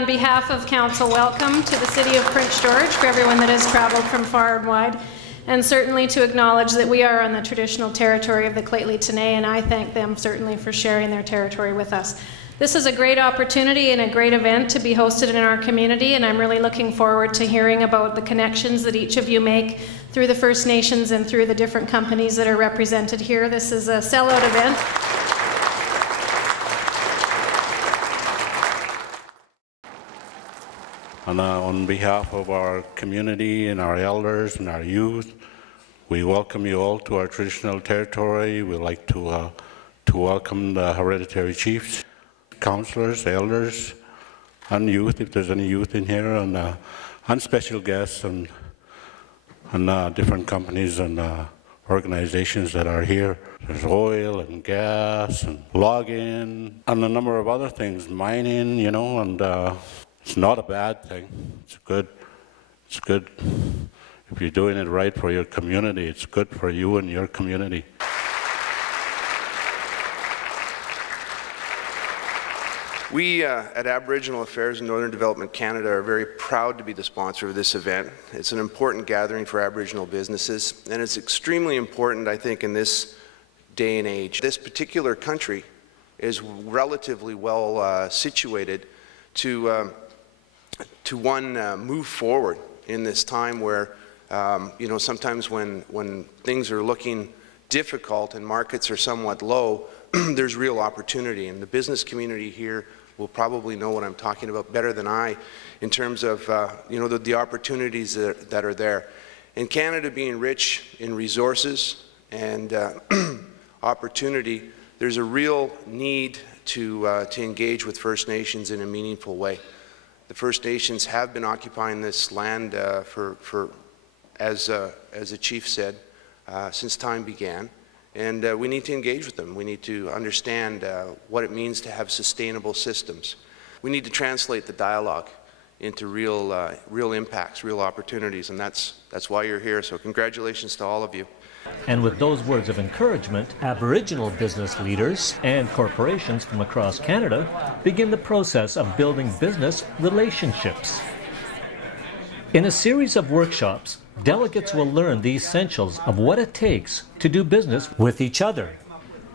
on behalf of Council, welcome to the City of Prince George for everyone that has travelled from far and wide, and certainly to acknowledge that we are on the traditional territory of the Lheidli T'enneh, and I thank them certainly for sharing their territory with us. This is a great opportunity and a great event to be hosted in our community, and I'm really looking forward to hearing about the connections that each of you make through the First Nations and through the different companies that are represented here. This is a sellout event. And on behalf of our community and our elders and our youth, we welcome you all to our traditional territory. We'd like to welcome the hereditary chiefs, councillors, elders, and youth, if there's any youth in here, and special guests and different companies and organizations that are here. There's oil and gas and logging and a number of other things, mining, you know, and it's not a bad thing. It's good. It's good. If you're doing it right for your community, it's good for you and your community. We at Aboriginal Affairs and Northern Development Canada are very proud to be the sponsor of this event. It's an important gathering for Aboriginal businesses, and it's extremely important, I think, in this day and age. This particular country is relatively well situated to move forward in this time where, you know, sometimes when things are looking difficult and markets are somewhat low, there's real opportunity, and the business community here will probably know what I'm talking about better than I in terms of you know, the opportunities that are there. In Canada being rich in resources and opportunity, there's a real need to engage with First Nations in a meaningful way. The First Nations have been occupying this land as the chief said, since time began. And we need to engage with them. We need to understand what it means to have sustainable systems. We need to translate the dialogue into real impacts, real opportunities, and that's why you're here. So congratulations to all of you. And with those words of encouragement, Aboriginal business leaders and corporations from across Canada begin the process of building business relationships. In a series of workshops, delegates will learn the essentials of what it takes to do business with each other.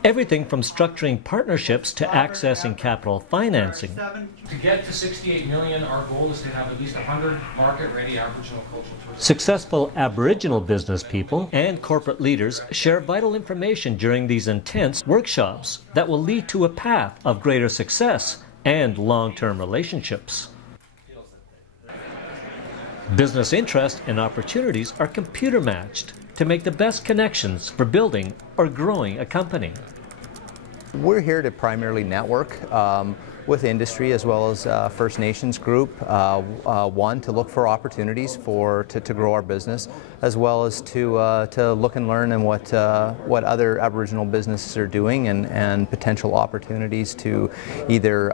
Everything from structuring partnerships to accessing capital financing. To get to 68 million, our goal is to have at least 100 market-ready Aboriginal cultural tourism. Successful Aboriginal business people and corporate leaders share vital information during these intense workshops that will lead to a path of greater success and long-term relationships. Business interest and opportunities are computer matched to make the best connections for building or growing a company. We're here to primarily network with industry as well as First Nations group. One, to look for opportunities to grow our business, as well as to look and learn and what other Aboriginal businesses are doing and potential opportunities to either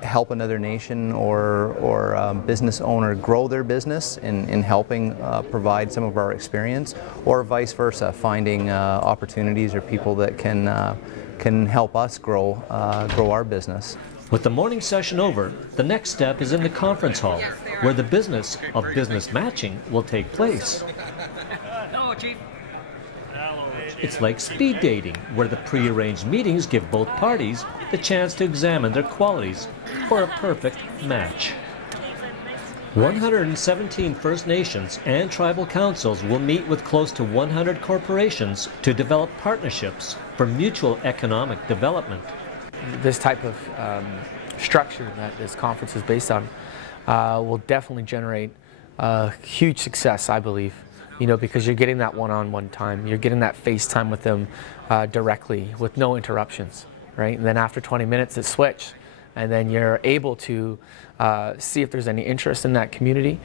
help another nation or business owner grow their business in helping provide some of our experience, or vice versa, finding opportunities or people that can help us grow our business. With the morning session over, the next step is in the conference hall, where the business of business matching will take place. It's like speed dating, where the pre-arranged meetings give both parties the chance to examine their qualities for a perfect match. 117 First Nations and tribal councils will meet with close to 100 corporations to develop partnerships for mutual economic development. This type of structure that this conference is based on will definitely generate huge success, I believe. You know, because you're getting that one-on-one time, you're getting that face time with them directly, with no interruptions, right? And then after 20 minutes, it's switch, and then you're able to see if there's any interest in that community.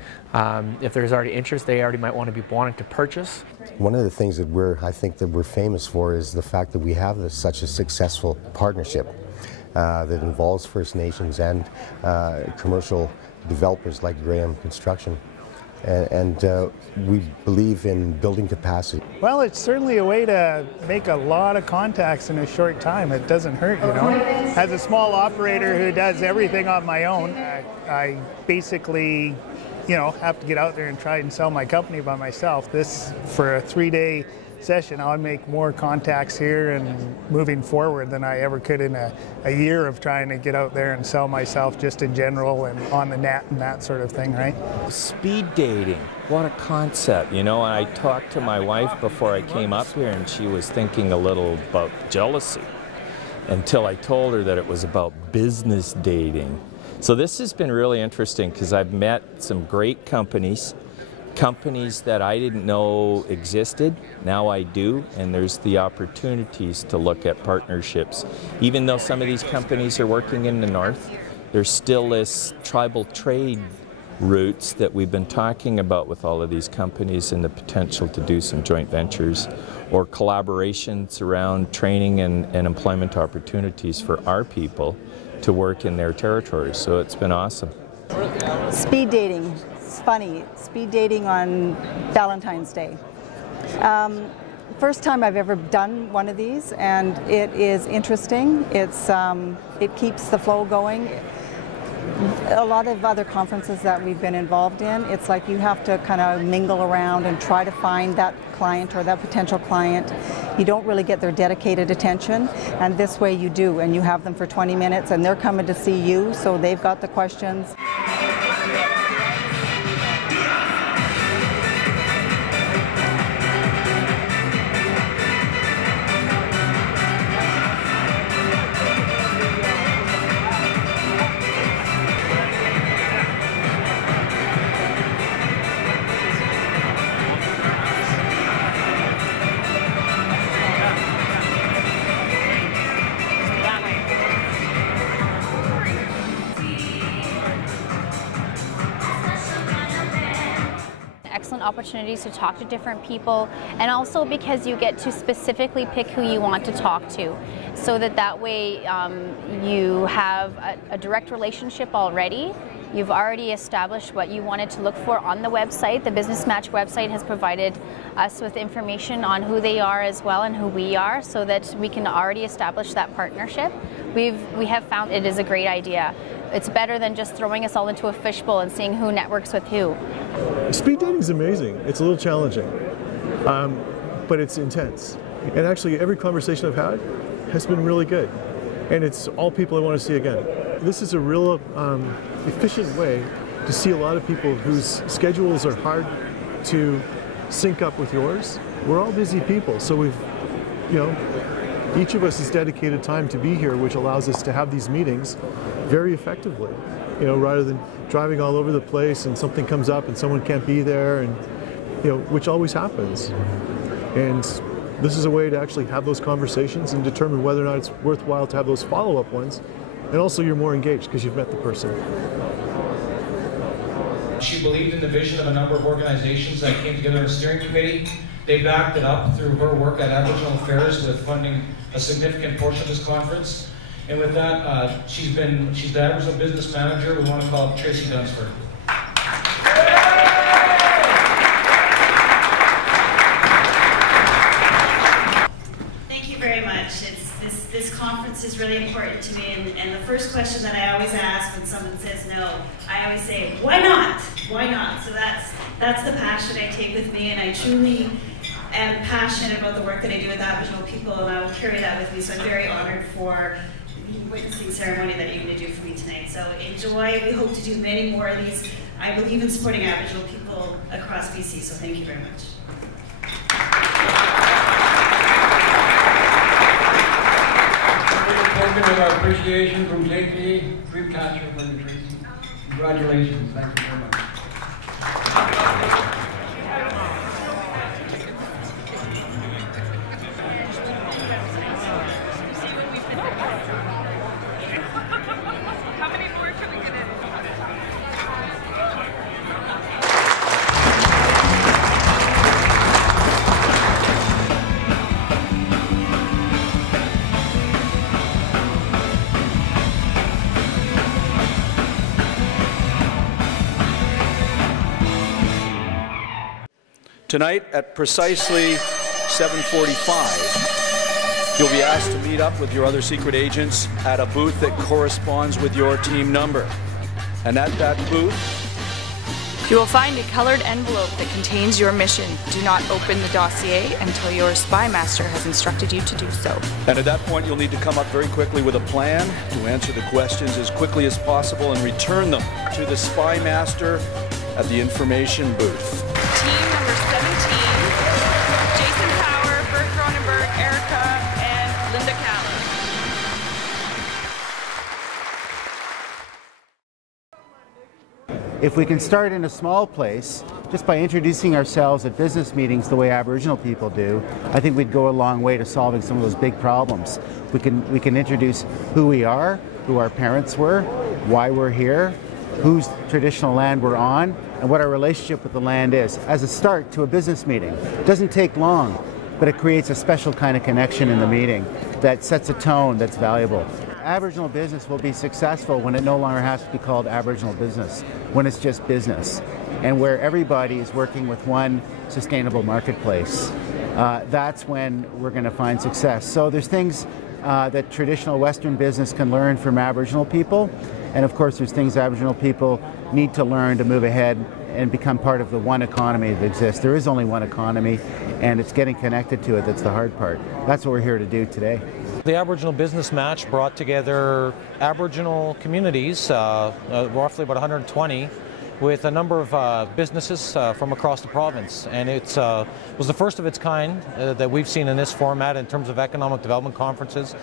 If there's already interest, they already might want to be wanting to purchase. One of the things that I think that we're famous for is the fact that we have such a successful partnership that involves First Nations and commercial developers like Graham Construction. and we believe in building capacity. Well, it's certainly a way to make a lot of contacts in a short time. It doesn't hurt, you know. As a small operator who does everything on my own, I basically, you know, have to get out there and try and sell my company by myself. This, for a 3-day session, I'll make more contacts here and moving forward than I ever could in a year of trying to get out there and sell myself just in general and on the net and that sort of thing, right? Speed dating, what a concept, you know. And I talked to my wife before I came up here, and she was thinking a little about jealousy until I told her that it was about business dating. So this has been really interesting because I've met some great companies that I didn't know existed. Now I do, and there's the opportunities to look at partnerships. Even though some of these companies are working in the north, there's still this tribal trade routes that we've been talking about with all of these companies, and the potential to do some joint ventures or collaborations around training and employment opportunities for our people to work in their territories. So it's been awesome. Speed dating. It's funny, speed dating on Valentine's Day. First time I've ever done one of these, and it is interesting. It keeps the flow going. A lot of other conferences that we've been involved in, it's like you have to kind of mingle around and try to find that client or that potential client. You don't really get their dedicated attention, and this way you do, and you have them for 20 minutes and they're coming to see you, so they've got the questions. Excellent opportunities to talk to different people, and also because you get to specifically pick who you want to talk to, so that way you have a direct relationship already. You've already established what you wanted to look for on the website. The Business Match website has provided us with information on who they are as well and who we are, so that we can already establish that partnership. We have found it is a great idea. It's better than just throwing us all into a fishbowl and seeing who networks with who. Speed dating is amazing. It's a little challenging, but it's intense. And actually every conversation I've had has been really good. And it's all people I want to see again. This is a real efficient way to see a lot of people whose schedules are hard to sync up with yours. We're all busy people, so we've, you know, each of us has dedicated time to be here, which allows us to have these meetings very effectively, you know, rather than driving all over the place and something comes up and someone can't be there, and, you know, which always happens. And this is a way to actually have those conversations and determine whether or not it's worthwhile to have those follow-up ones. And also you're more engaged because you've met the person. She believed in the vision of a number of organizations that came together in a steering committee. They backed it up through her work at Aboriginal Affairs with funding a significant portion of this conference. And with that, she's the Aboriginal Business Manager. We want to call Tracy Dunsford. Thank you very much. This conference is really important to me, and the first question that I always ask when someone says no, I always say, why not? Why not? So that's the passion I take with me, and I truly am passionate about the work that I do with Aboriginal people, and I will carry that with me. So I'm very honored for the witnessing ceremony that you're going to do for me tonight. So enjoy. We hope to do many more of these. I believe in supporting Aboriginal people across BC, so thank you very much. Token of our appreciation from Lheidli T'enneh from the Tracy. Congratulations. Thank you very much. Tonight at precisely 7:45, you'll be asked to meet up with your other secret agents at a booth that corresponds with your team number. And at that booth, you will find a colored envelope that contains your mission. Do not open the dossier until your spy master has instructed you to do so. and at that point you'll need to come up very quickly with a plan to answer the questions as quickly as possible and return them to the spy master at the information booth. Team number 17, Jason Power, Bert Cronenberg, Erica, and Linda Callan. If we can start in a small place, just by introducing ourselves at business meetings the way Aboriginal people do, I think we'd go a long way to solving some of those big problems. We can introduce who we are, who our parents were, why we're here, whose traditional land we're on, and what our relationship with the land is, as a start to a business meeting. It doesn't take long, but it creates a special kind of connection in the meeting that sets a tone that's valuable. Aboriginal business will be successful when it no longer has to be called Aboriginal business, when it's just business, and where everybody is working with one sustainable marketplace. That's when we're going to find success. So there's things that traditional Western business can learn from Aboriginal people, and of course there's things Aboriginal people need to learn to move ahead and become part of the one economy that exists. There is only one economy, and it's getting connected to it that's the hard part. That's what we're here to do today. The Aboriginal Business Match brought together Aboriginal communities, roughly about 120, with a number of businesses from across the province. And it was the first of its kind that we've seen in this format in terms of economic development conferences.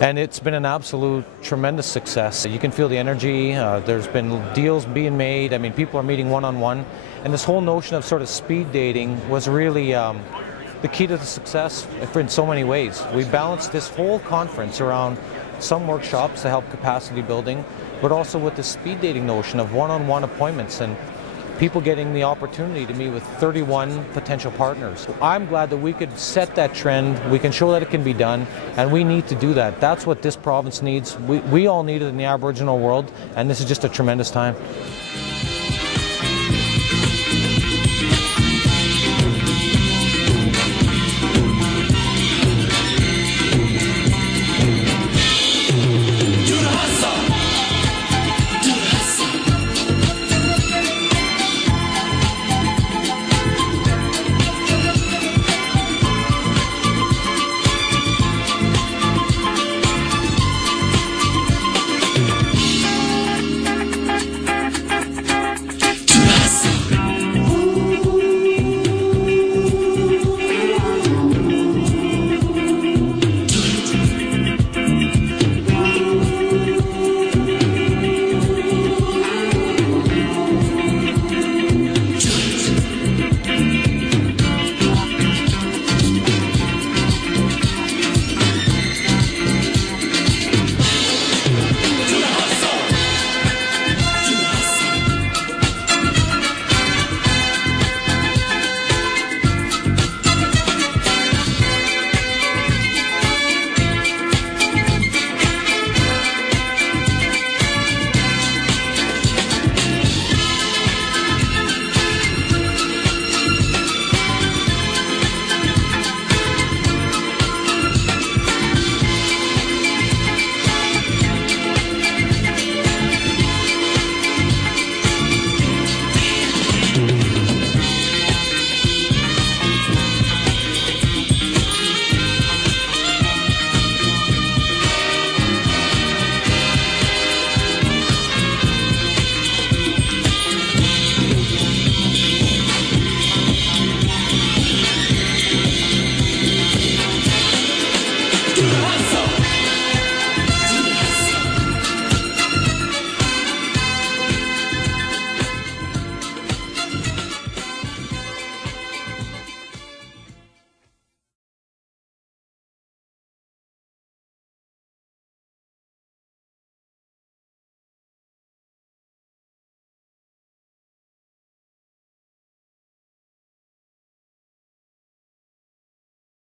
And it's been an absolute tremendous success. You can feel the energy, there's been deals being made, I mean people are meeting one-on-one, and this whole notion of sort of speed dating was really the key to the success in so many ways. We balanced this whole conference around some workshops to help capacity building, but also with the speed dating notion of one-on-one appointments and people getting the opportunity to meet with 31 potential partners. I'm glad that we could set that trend, we can show that it can be done, and we need to do that. That's what this province needs. We all need it in the Aboriginal world, and this is just a tremendous time.